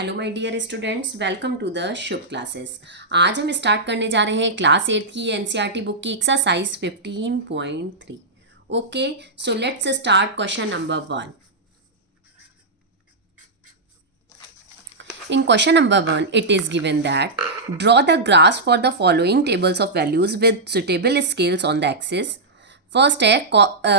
Hello my dear students, welcome to the Shubh classes. आज हम start करने जा रहे हैं क्लास 8 की एनसीईआरटी बुक की exercise 15.3। Okay, so let's start question number 1। In question number 1, it is given that draw the graphs for the following tables of values with suitable scales on the axis. First है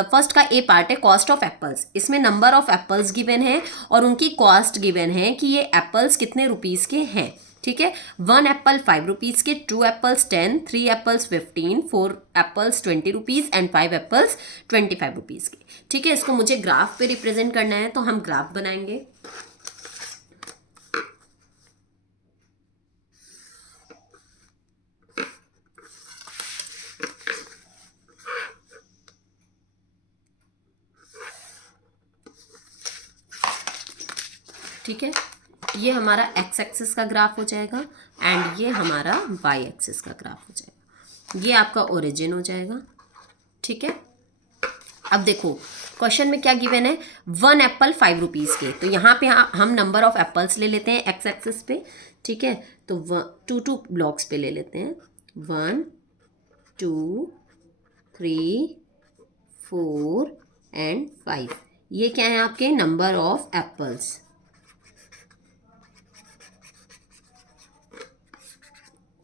first का A part है cost of apples. इसमें number of apples given है और उनकी cost given है कि ये एप्पल्स कितने रुपीज़ के हैं। ठीक है, 1 एप्पल 5 रुपीज़ के, 2 apples 10, 3 apples 15, 4 apples 20 rupees and 5 apples 25 rupees के। ठीक है, इसको मुझे ग्राफ पे रिप्रेजेंट करना है तो हम ग्राफ बनाएंगे। ठीक है, ये हमारा एक्स एक्सिस का ग्राफ हो जाएगा एंड ये हमारा वाई एक्सिस का ग्राफ हो जाएगा। ये आपका ओरिजिन हो जाएगा। ठीक है, अब देखो क्वेश्चन में क्या गिवन है, 1 एप्पल 5 रुपीज़ के। तो यहाँ पे हम नंबर ऑफ एप्पल्स ले लेते हैं एक्स एक्सिस पे। ठीक है, तो 2 ब्लॉक्स पे ले लेते हैं, 1 2 3 4 एंड 5। ये क्या है आपके number of apples.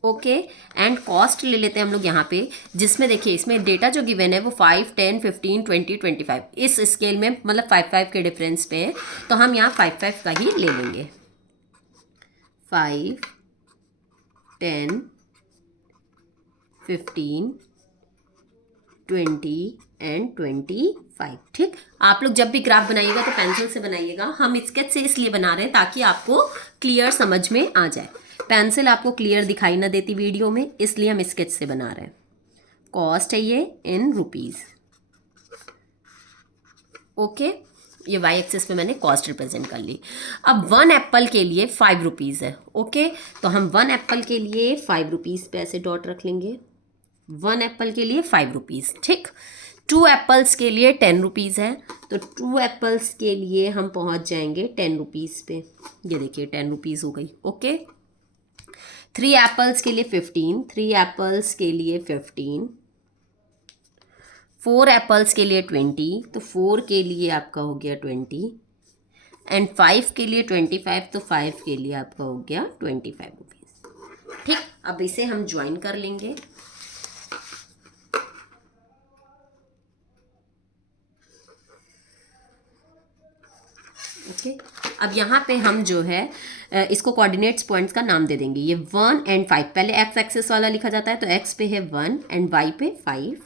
Okay, and cost ले लेते हैं हम लोग यहाँ पे, जिसमें देखिए इसमें डेटा जो गिवन है वो 5, 10, 15, 20, 25 इस स्केल में, मतलब 5 के डिफरेंस पे है। तो हम यहाँ 5 का ही ले लेंगे। 5, 10, 15, 20 एंड 25। ठीक, आप लोग जब भी ग्राफ बनाइएगा तो पेंसिल से बनाइएगा। हम स्केच से इसलिए बना रहे हैं ताकि आपको क्लियर समझ में आ जाए। पेंसिल आपको क्लियर दिखाई ना देती वीडियो में, इसलिए हम स्केच से बना रहे हैं। कॉस्ट है ये इन रुपीज़। ओके, ये वाई एक्सिस पे मैंने कॉस्ट रिप्रेजेंट कर ली। अब 1 एप्पल के लिए 5 रुपीज़ है। ओके, तो हम 1 एप्पल के लिए 5 रुपीज़ पे ऐसे डॉट रख लेंगे। 1 एप्पल के लिए 5 रुपीज़। ठीक, 2 एप्पल्स के लिए 10 रुपीज़ है, तो 2 एप्पल्स के लिए हम पहुंच जाएंगे 10 रुपीज़ पे। ये देखिए 10 रुपीज़ हो गई। ओके, 3 एप्पल्स के लिए 15, 3 एप्पल्स के लिए 15, 4 एप्पल्स के लिए 20, तो 4 के लिए आपका हो गया 20 एंड 5 के लिए 25, तो 5 के लिए आपका हो गया 25 रुपीज़। ठीक, अब इसे हम ज्वाइन कर लेंगे। ओके, अब यहाँ पे हम जो है इसको कोऑर्डिनेट्स पॉइंट्स का नाम दे देंगे। ये 1 एंड 5, पहले एक्स एक्सिस वाला लिखा जाता है, तो एक्स पे है 1 एंड वाई पे 5,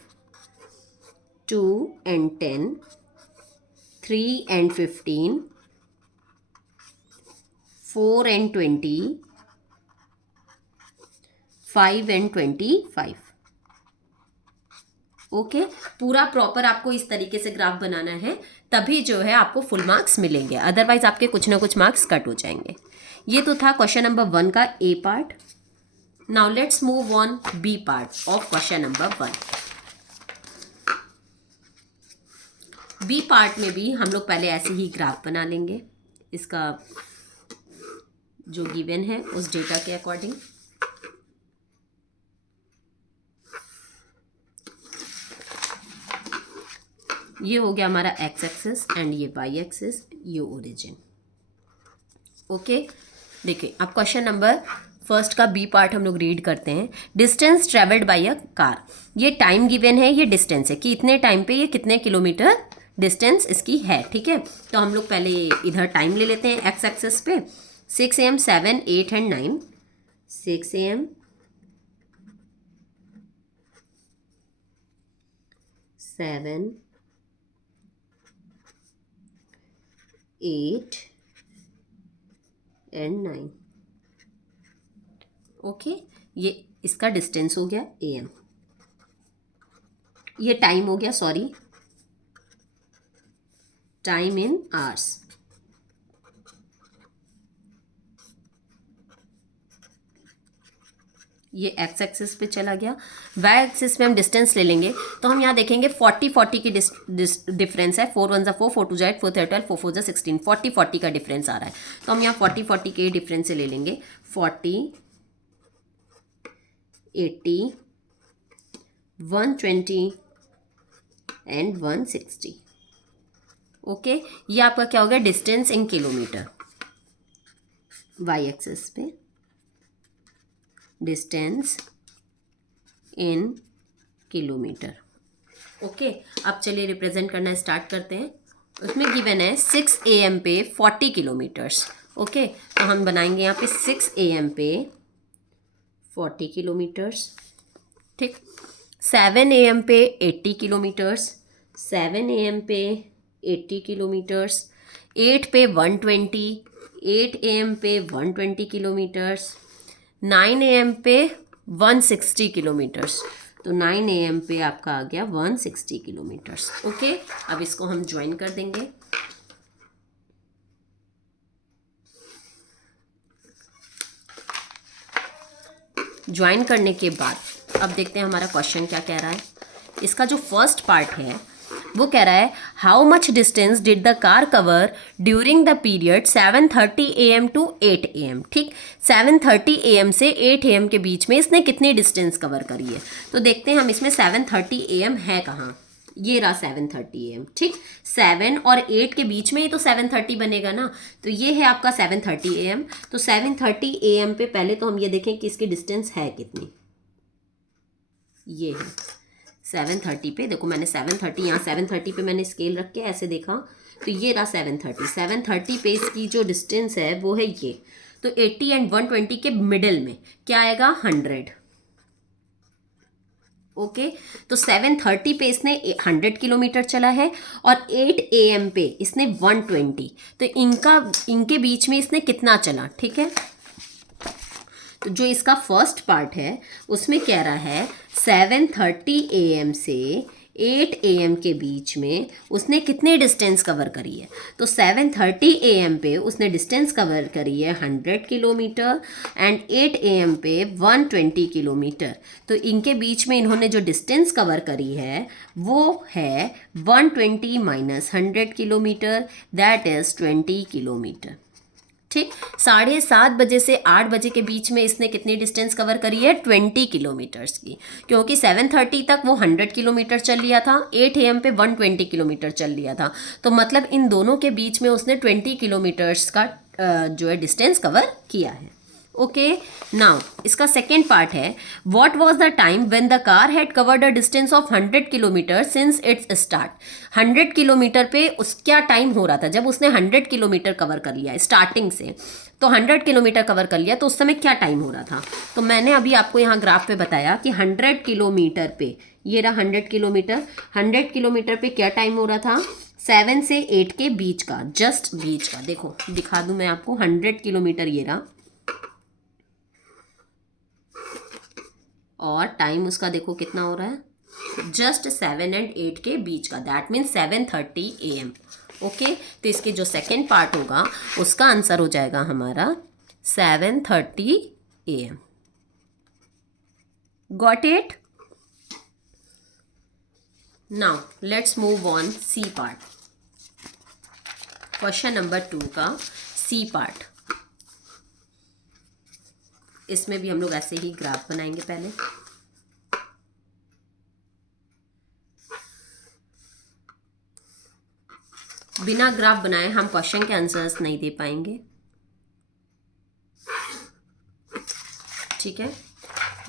2 and 10, 3 and 15, 4 and 20, 5 and 25। Okay, पूरा प्रॉपर आपको इस तरीके से ग्राफ बनाना है, तभी जो है आपको फुल मार्क्स मिलेंगे, अदरवाइज आपके कुछ ना कुछ मार्क्स कट हो जाएंगे। ये तो था क्वेश्चन नंबर 1 का A part. Now let's move on B part of question number 1। B part में भी हम लोग पहले ऐसे ही ग्राफ बना लेंगे, इसका जो गिवन है उस डेटा के अकॉर्डिंग। ये हो गया हमारा एक्स एक्सिस एंड ये वाई एक्सिस, ये ओरिजिन। ओके, देखिए अब क्वेश्चन नंबर फर्स्ट का बी पार्ट हम लोग रीड करते हैं। Distance travelled by a car, ये टाइम गिवन है, ये डिस्टेंस है कि इतने टाइम पे ये कितने किलोमीटर डिस्टेंस इसकी है। ठीक है, तो हम लोग पहले इधर टाइम ले लेते हैं एक्स एक्सिस पे। 6 AM, 7, 8 and 9। 6 AM, 7, 8 and 9। Okay, ये इसका डिस्टेंस हो गया AM। ये टाइम हो गया, सॉरी, टाइम इन आवर्स। ये एक्स एक्सिस पे चला गया। वाई एक्सिस पे हम डिस्टेंस ले लेंगे तो हम यहाँ देखेंगे 40 की डिफरेंस है। 4 1 4, 4 2 8, 4 3 12, 4 4 16, 40 का डिफरेंस आ रहा है। तो हम यहाँ 40 के डिफरेंस से ले लेंगे 40, 80, 120 एंड 160। ओके, ये आपका क्या हो गया, distance in kilometre. Y axis पे डिस्टेंस इन किलोमीटर। ओके, अब चलिए रिप्रेजेंट करना स्टार्ट करते हैं। उसमें गिवन है 6 AM पे 40 किलोमीटर्स। ओके, तो हम बनाएंगे यहाँ पे 6 AM पे 40 किलोमीटर्स। ठीक, 7 AM पे 80 किलोमीटर्स, 7 AM पे 80 किलोमीटर्स, 8 पे 120, 8 AM पे 120 किलोमीटर्स, 9 AM पे 160 किलोमीटर्स। तो 9 AM पे आपका आ गया 160 किलोमीटर्स। ओके, अब इसको हम ज्वाइन कर देंगे। ज्वाइन करने के बाद अब देखते हैं हमारा क्वेश्चन क्या कह रहा है। इसका जो फर्स्ट पार्ट है वो कह रहा है how much distance did the car cover during the period 7:30 AM to 8 AM। ठीक, 7:30 AM से 8 AM के बीच में इसने कितनी डिस्टेंस कवर करी है। तो देखते हैं हम इसमें 7:30 AM है कहाँ। ये रहा 7:30 AM। ठीक, 7 और 8 के बीच में ही तो 7:30 बनेगा ना। तो ये है आपका 7:30 AM। तो 7:30 AM पे पहले तो हम ये देखें कि इसकी डिस्टेंस है कितनी। ये है 7:30 पे, देखो मैंने 7:30 यहाँ 7:30 पे मैंने स्केल रख के ऐसे देखा तो ये रहा 7:30 पे इसकी जो डिस्टेंस है वो है ये। तो 80 एंड 120 के मिडल में क्या आएगा, 100। ओके, तो 7:30 पे इसने 100 किलोमीटर चला है और 8 AM पे इसने 120। तो इनके बीच में इसने कितना चला। ठीक है, तो जो इसका फर्स्ट पार्ट है उसमें कह रहा है 7:30 AM से 8 AM के बीच में उसने कितनी डिस्टेंस कवर करी है। तो 7:30 AM पे उसने डिस्टेंस कवर करी है 100 किलोमीटर एंड 8 AM पे 120 किलोमीटर। तो इनके बीच में इन्होंने जो डिस्टेंस कवर करी है वो है 120 minus 100 kilometre, that is 20 kilometre. ठीक, 7:30 बजे से 8 बजे के बीच में इसने कितनी डिस्टेंस कवर करी है, 20 किलोमीटर्स की। क्योंकि 7:30 तक वो 100 किलोमीटर चल लिया था, 8 AM पे 120 किलोमीटर चल लिया था। तो मतलब इन दोनों के बीच में उसने 20 किलोमीटर्स का जो है डिस्टेंस कवर किया है। ओके, नाउ इसका सेकेंड पार्ट है what was the time when the car had covered a distance of 100 kilometre since it's start. 100 kilometre पे उस क्या टाइम हो रहा था जब उसने 100 किलोमीटर कवर कर लिया स्टार्टिंग से। तो 100 किलोमीटर कवर कर लिया तो उस समय क्या टाइम हो रहा था। तो मैंने अभी आपको यहाँ ग्राफ पे बताया कि 100 किलोमीटर पे, ये रहा 100 किलोमीटर, 100 किलोमीटर पे क्या टाइम हो रहा था, 7 से 8 के बीच का, जस्ट बीच का। देखो दिखा दूँ मैं आपको, 100 किलोमीटर ये रहा और टाइम उसका देखो कितना हो रहा है, जस्ट 7 एंड 8 के बीच का, दैट मीन्स 7:30 AM। ओके, तो इसके जो सेकेंड पार्ट होगा उसका आंसर हो जाएगा हमारा 7:30 AM। Got it. Now let's move on C part. Question number 2 का सी पार्ट। इसमें भी हम लोग ऐसे ही ग्राफ बनाएंगे पहले। बिना ग्राफ बनाए हम क्वेश्चन के आंसर्स नहीं दे पाएंगे। ठीक है,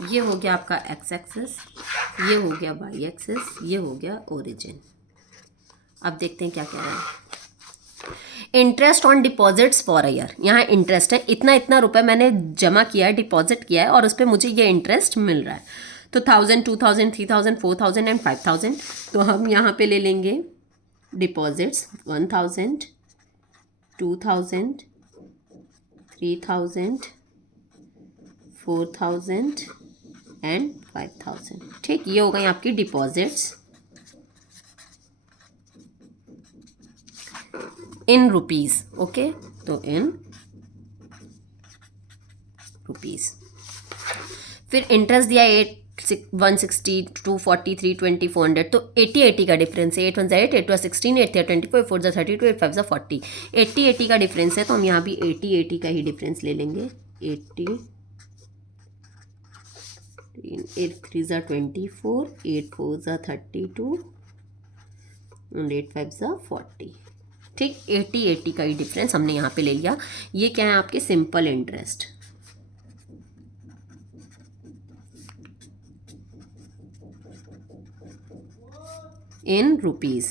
ये हो गया आपका एक्स एक्सिस, ये हो गया वाई एक्सिस, ये हो गया ओरिजिन। अब देखते हैं क्या कह रहा है। Interest on deposits for a year. यहाँ इंटरेस्ट है, इतना इतना रुपए मैंने जमा किया है, डिपॉजिट किया है और उस पर मुझे ये इंटरेस्ट मिल रहा है। तो 1000, 2000, 3000, 4000 एंड 5000। तो हम यहाँ पे ले लेंगे डिपॉजिट्स 1000, 2000, 3000, 4000 एंड 5000। ठीक, ये हो गई आपकी डिपॉजिट्स इन रुपीज़। ओके, तो इन रुपीज़। फिर इंटरेस्ट दिया 160, 240, 320, 400, तो 80 का डिफरेंस है। 8 1 8, 8 2 16, 8 3 24, 4 32, 8 5 40, 80 का डिफरेंस है, तो हम यहाँ भी 80 का ही डिफरेंस ले लेंगे। 80, 8 3 24, 8 4 32 एंड 8 5 40। ठीक, 80 का ही डिफरेंस हमने यहाँ पे ले लिया। ये क्या है आपके simple interest. In rupees.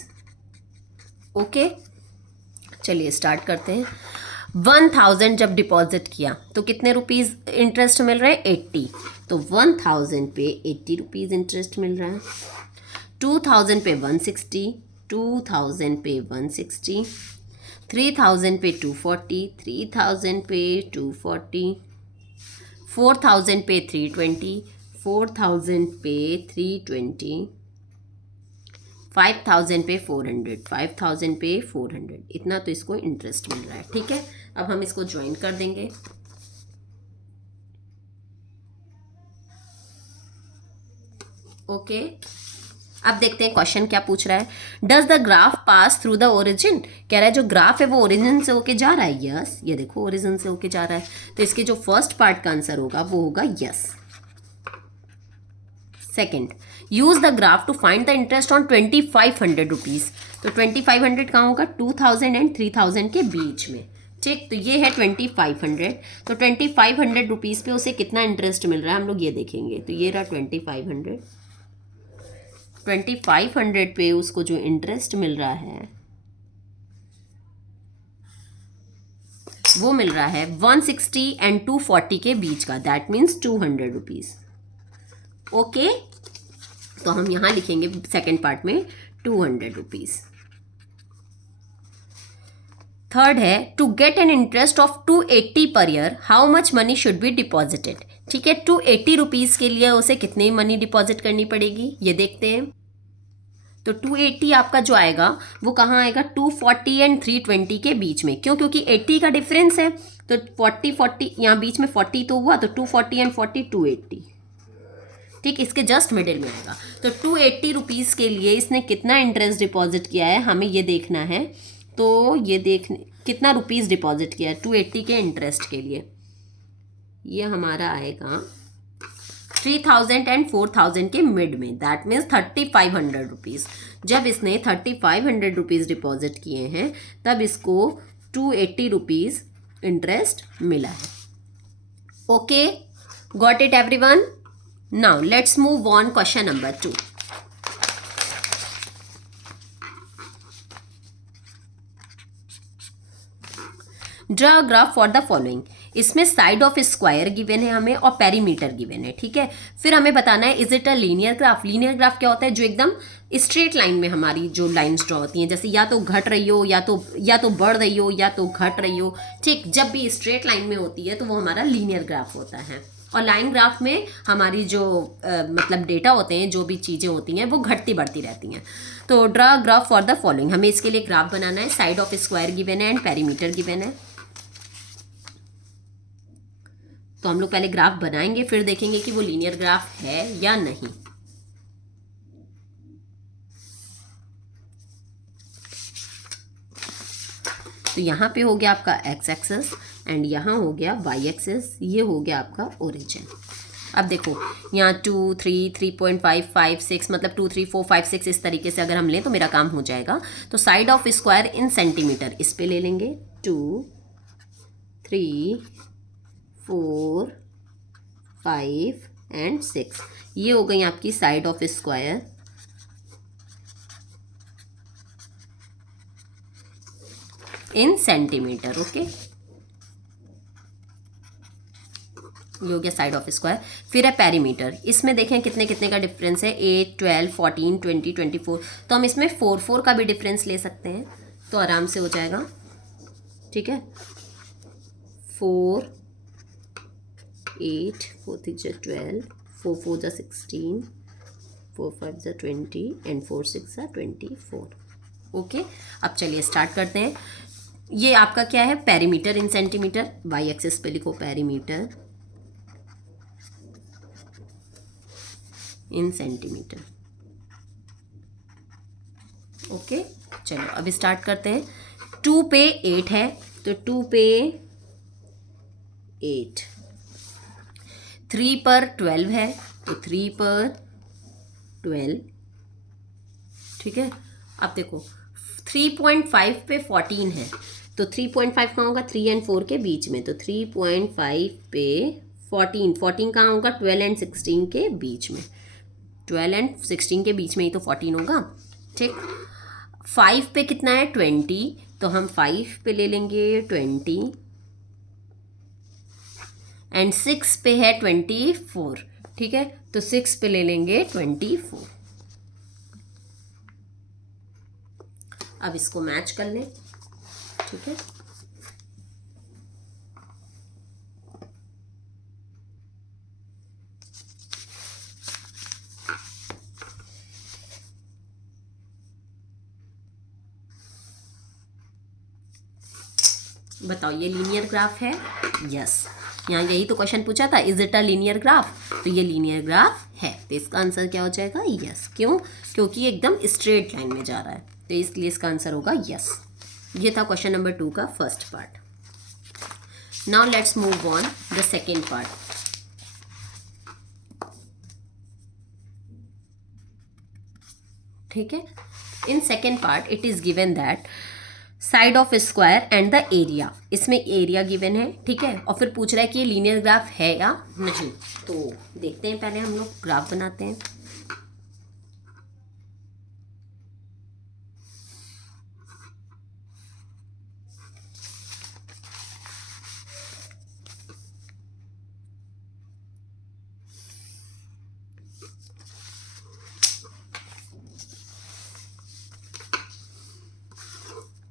Okay, चलिए स्टार्ट करते हैं। 1000 जब डिपॉजिट किया तो कितने रुपीज़ इंटरेस्ट मिल रहा है? 80। तो 1000 पे 80 रुपीज़ इंटरेस्ट मिल रहा है। 2000 पे 160, 2000 पे 160, 3000 पे 240, 3000 पे 240, 4000 पे 320, 4000 पे 320, 5000 पे 400, 5000 पे 400, इतना तो इसको इंटरेस्ट मिल रहा है। ठीक है, अब हम इसको ज्वाइन कर देंगे। ओके, अब देखते हैं क्वेश्चन क्या पूछ रहा है। Does the graph pass through the origin? कह रहा है जो ग्राफ है वो ओरिजिन से होके जा रहा है। यस, ये देखो ओरिजिन से होके जा रहा है, तो इसके जो फर्स्ट पार्ट का आंसर होगा वो होगा yes. Second, use the graph to find the interest on 2500 rupees. तो 2500 कहाँ होगा? 2000 एंड 3000 के बीच में। ठीक, तो ये है 2500। तो 2500 रुपीज़ पे उसे कितना इंटरेस्ट मिल रहा है हम लोग ये देखेंगे। तो ये रहा 2500। 2500 पे उसको जो इंटरेस्ट मिल रहा है वो मिल रहा है 160 एंड 240 के बीच का, दैट मीन्स 200 रुपीज़। ओके, तो हम यहां लिखेंगे सेकेंड पार्ट में 200 रुपीज़। थर्ड है to get an interest of 280 per year how much money should be deposited. ठीक है, 280 रुपीज़ के लिए उसे कितनी मनी डिपॉजिट करनी पड़ेगी ये देखते हैं। तो 280 आपका जो आएगा वो कहाँ आएगा? 240 एंड 320 के बीच में। क्यों? क्योंकि 80 का डिफरेंस है, तो 40 यहाँ बीच में 40 तो हुआ, तो 240 एंड 40 280। ठीक, इसके जस्ट मिडिल में आएगा। तो 280 रुपीज़ के लिए इसने कितना इंटरेस्ट डिपॉजिट किया है हमें ये देखना है। तो ये देखने कितना रुपीज़ डिपॉजिट किया है 280 के इंटरेस्ट के लिए, ये हमारा आएगा 3000 एंड 4000 के मिड में, दैट मीन्स 3500 रुपीज़। जब इसने 3500 रुपीज़ डिपॉजिट किए हैं तब इसको 280 रुपीज़ इंटरेस्ट मिला है। Okay, got it everyone? Now let's move on question number 2। Draw graph for the following. इसमें साइड ऑफ स्क्वायर गिवन है हमें और पेरीमीटर गिवन है। ठीक है, फिर हमें बताना है is it a linear graph. Linear graph क्या होता है? जो एकदम स्ट्रेट लाइन में हमारी जो लाइंस ड्रॉ होती हैं, जैसे या तो घट रही हो या तो बढ़ रही हो या तो घट रही हो। ठीक, जब भी स्ट्रेट लाइन में होती है तो वो हमारा लीनियर ग्राफ होता है। और लाइन ग्राफ में हमारी जो मतलब डेटा होते हैं, जो भी चीज़ें होती हैं वो घटती बढ़ती रहती हैं। तो draw graph for the following, हमें इसके लिए ग्राफ बनाना है। साइड ऑफ स्क्वायर गिवन है एंड पेरीमीटर गिवन है। तो हम लोग पहले ग्राफ बनाएंगे फिर देखेंगे कि वो लीनियर ग्राफ है या नहीं। तो यहाँ पे हो गया आपका एक्स एक्सेस एंड यहाँ हो गया वाई एक्सेस, ये हो गया आपका ओरिजिन। अब देखो यहाँ 2 3 3.5 5 6 मतलब 2 3 4 5 6 इस तरीके से अगर हम लें तो मेरा काम हो जाएगा। तो side of square in centimetre इस पे ले लेंगे 2 3 4 5 एंड 6, ये हो गई आपकी side of square. In centimetre. Okay, ये हो गया साइड ऑफ स्क्वायर। फिर है पेरीमीटर, इसमें देखें कितने कितने का डिफरेंस है 8 12 14 20 24। तो हम इसमें 4 4 का भी डिफरेंस ले सकते हैं तो आराम से हो जाएगा। ठीक है, 4 8 4 3 12 4 4 16 4 5 20 एंड 4 6 24। ओके, अब चलिए स्टार्ट करते हैं। ये आपका क्या है? Perimeter in centimetre. Y axis पे लिखो पेरीमीटर इन सेंटीमीटर। ओके, चलो अब स्टार्ट करते हैं। 2 पे 8 है तो 2 पे 8। 3 पर 12 है तो 3 पर 12। ठीक है, अब देखो 3.5 पे 14 है तो 3.5 कहाँ होगा, 3 एंड 4 के बीच में, तो 3.5 पे 14 कहाँ होगा, 12 एंड 16 के बीच में। 12 एंड 16 के बीच में ही तो 14 होगा। ठीक, 5 पे कितना है, 20, तो हम 5 पे ले लेंगे 20, एंड 6 पे है 24। ठीक है, तो 6 पे ले लेंगे 24। अब इसको मैच कर लें। ठीक है, बताओ ये लीनियर ग्राफ है? यस, यहाँ यही तो क्वेश्चन पूछा था, is it a linear graph, तो ये लीनियर ग्राफ है, तो इसका आंसर क्या हो जाएगा, यस। क्यों? क्योंकि एकदम स्ट्रेट लाइन में जा रहा है, तो इसलिए इसका आंसर होगा यस। ये था क्वेश्चन नंबर 2 का first part. Now let's move on the second part. ठीक है, in second part it is given that side of square and the area, इसमें एरिया गिवन है। ठीक है, और फिर पूछ रहा है कि ये लीनियर ग्राफ है या नहीं, तो देखते हैं, पहले हम लोग ग्राफ बनाते हैं।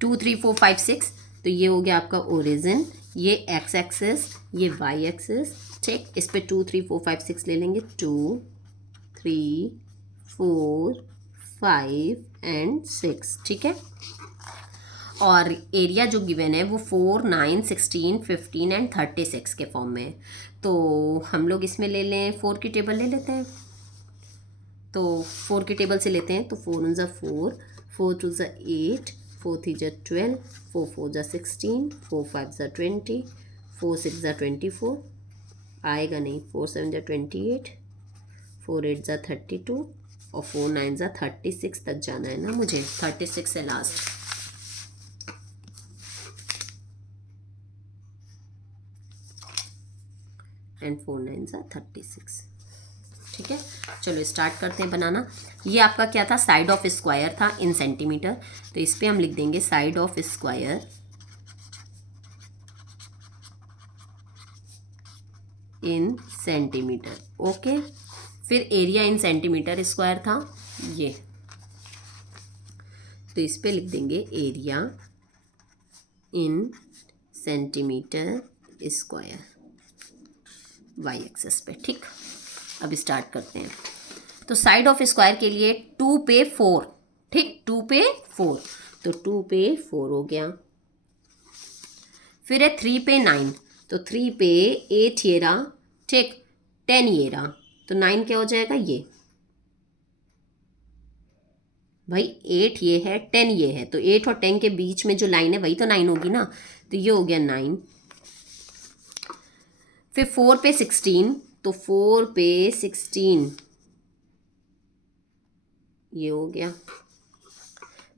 टू 3 4 5 6, तो ये हो गया आपका ओरिजिन, ये एक्स एक्सिस, ये वाई एक्सिस। ठीक, इस पे 2 3 4 5 6 ले लेंगे, 2 3 4 5 एंड 6। ठीक है, और एरिया जो गिवन है वो 4 9 16 15 एंड 36 के फॉर्म में है। तो हम लोग इसमें ले लें, 4 की टेबल ले लेते हैं, तो 4 की टेबल से लेते हैं, तो 4 1 4, 4 2 8, 4 3 12, 4 4 16, 4 5 20, 4 6 24, आएगा नहीं, 4 7 28, 4 8 32, और 4 9 36 तक जाना है ना मुझे, 36 से लास्ट। एंड 4 9 36। ठीक है, चलो स्टार्ट करते हैं बनाना। ये आपका क्या था, साइड ऑफ स्क्वायर था इन सेंटीमीटर, तो इस पे हम लिख देंगे side of square in centimetre. Okay, फिर एरिया इन सेंटीमीटर स्क्वायर था ये, तो इस पे लिख देंगे area in centimetre square Y axis पे। ठीक, अब स्टार्ट करते हैं। तो साइड ऑफ स्क्वायर के लिए 2 पे 4, ठीक, 2 पे 4, तो 2 पे 4 हो गया। फिर है 3 पे 9, तो 3 पे 8 ये रहा, ठीक, 10 ये रहा, तो 9 क्या हो जाएगा, ये भाई 8 ये है, 10 ये है, तो 8 और 10 के बीच में जो लाइन है वही तो 9 होगी ना, तो ये हो गया 9। फिर 4 पे 16, तो 4 पे 16 ये हो गया।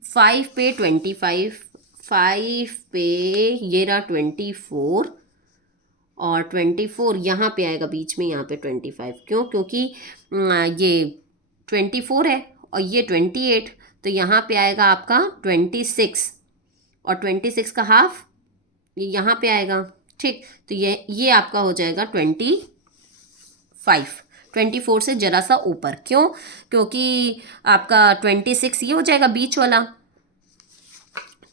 5 पे 25, 5 पे ये रहा 24, और 24 यहाँ पे आएगा बीच में, यहाँ पे 25। क्यों? क्योंकि ये 24 है और ये 28, तो यहाँ पे आएगा आपका 26, और 26 का हाफ यहाँ पे आएगा। ठीक, तो ये आपका हो जाएगा 25, 24 से जरा सा ऊपर। क्यों? क्योंकि आपका 26 ये हो जाएगा बीच वाला,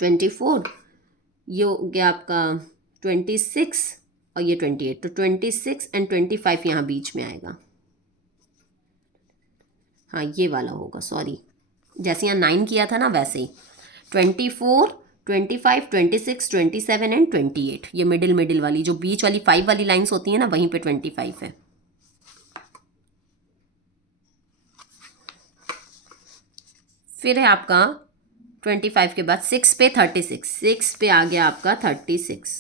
24 ये हो गया आपका 26, और ये 28, तो 26 एंड 25 यहाँ बीच में आएगा। हाँ ये वाला होगा, सॉरी, जैसे यहाँ 9 किया था ना वैसे ही, 24 25 26 27 एंड 28, ये मिडिल वाली जो बीच वाली 5 वाली लाइंस होती है ना, वहीं पे 25 है। फिर है आपका 25 के बाद 6 पे 36, 6 पे आ गया आपका 36।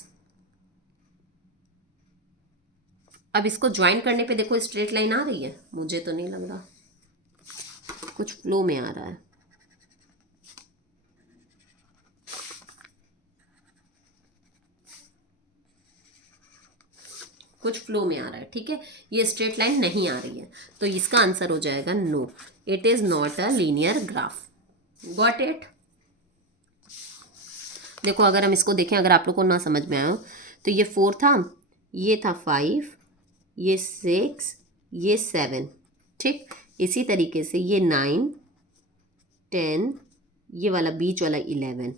अब इसको ज्वाइन करने पे देखो स्ट्रेट लाइन आ रही है, मुझे तो नहीं लग रहा, कुछ फ्लो में आ रहा है। कुछ फ्लो में आ रहा है, ठीक है, ये स्ट्रेट लाइन नहीं आ रही है, तो इसका आंसर हो जाएगा no, it is not a linear graph. Got it? देखो अगर हम इसको देखें, अगर आप लोग को ना समझ में आया तो ये 4 था, ये था 5, ये 6, ये 7, ठीक। इसी तरीके से ये 9, 10, ये वाला बीच वाला 11,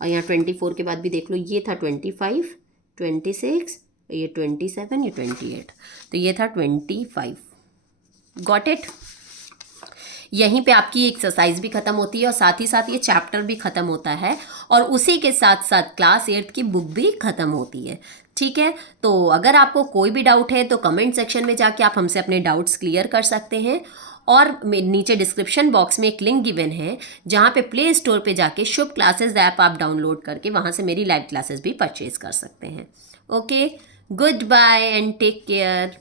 और यहाँ 24 के बाद भी देख लो, ये था 25, 26, ये 27, ये 28, तो ये था 25। Got it? यहीं पे आपकी एक्सरसाइज भी खत्म होती है और साथ ही साथ ये चैप्टर भी खत्म होता है, और उसी के साथ साथ क्लास 8 की बुक भी खत्म होती है, ठीक है। तो अगर आपको कोई भी डाउट है तो कमेंट सेक्शन में जाके आप हमसे अपने डाउट्स क्लियर कर सकते हैं, और नीचे डिस्क्रिप्शन बॉक्स में एक लिंक गिवन है जहाँ पे प्ले स्टोर पे जाके शुभ क्लासेस ऐप आप डाउनलोड करके वहाँ से मेरी लाइव क्लासेस भी परचेज कर सकते हैं। Okay, good bye and take care.